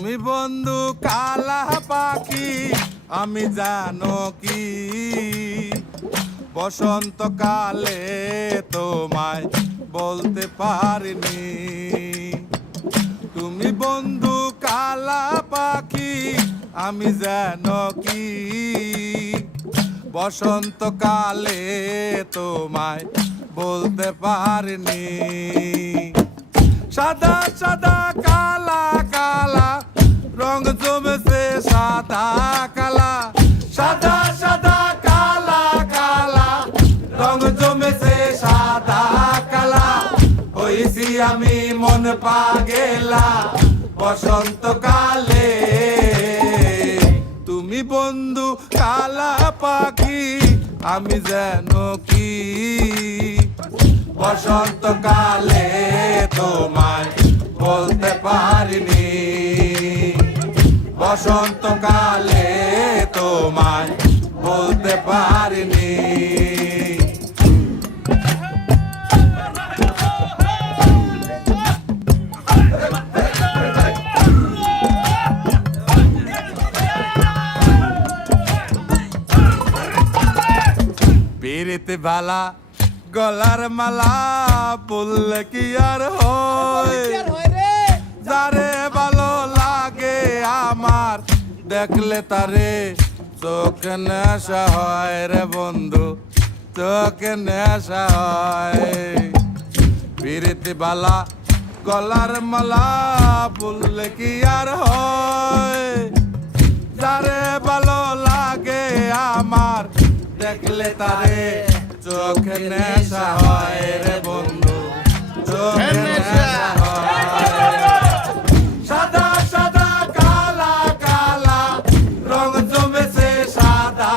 তুমি বন্ধু কালা পাখি আমি জানো কি বসন্তকালে তোমায় বলতে পারিনি। তুমি বন্ধু কালা পাখি আমি জানো কি বসন্তকালে তোমায় বলতে পারিনি। সাদা সাদা কালা কালা রং জমেছে সাদা কালা, সাদা সাদা কালা কালা রং জমেছে সাদা কালা। হইছি আমি মন পাগেলা বসন্তকালে। তুমি বন্ধু কালা পাখি আমি যেন কি বসন্তকালে তোমায় বলতে পারিনি। বসন্তকালে তোমায় বলতে পারিনি। পিরিতে বালা গলার মালা বললে কি আর হয়, যারে ভালো লাগে আমার দেখলে তারে চোখে নেশা হয় রে বন্ধু, চোখে নেশা হয়। পিরিতে বালা গলার মালা বললে কি আর হয়, যারে ভালো লাগে আমার দেখলে তারে চোখে নেশা হয় রে বন্ধু, চোখে নেশা হয়। সাদা সাদা কালা কালা রং জমেছে সাদা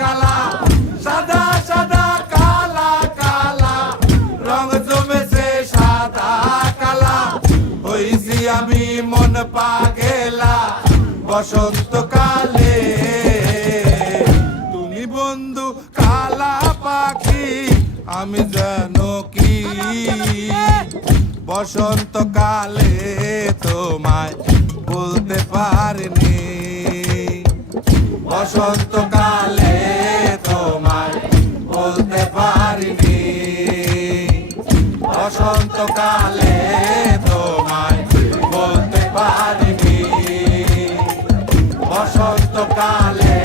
কালা, সাদা সাদা কালা কালা রং জমেছে সাদা কালা। হইছি আমি মন পাগেলা বসন্তকালে। তুমি বন্ধু কালা পাখি আমি জানো কি বসন্তকালে তোমায় বলতে পারিনি। বসন্তকালে তোমায় বলতে পারিনি। বসন্তকালে তোমায় বলতে পারিনি। বসন্তকালে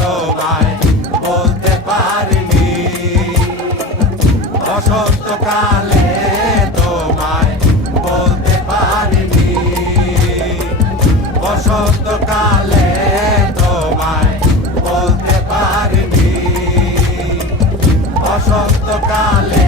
তোমায় বলতে পারিনি। বসন্তকালে তোমায় বলতে পারিনি। বসন্তকালে তোমায় বলতে পারিনি। বসন্তকালে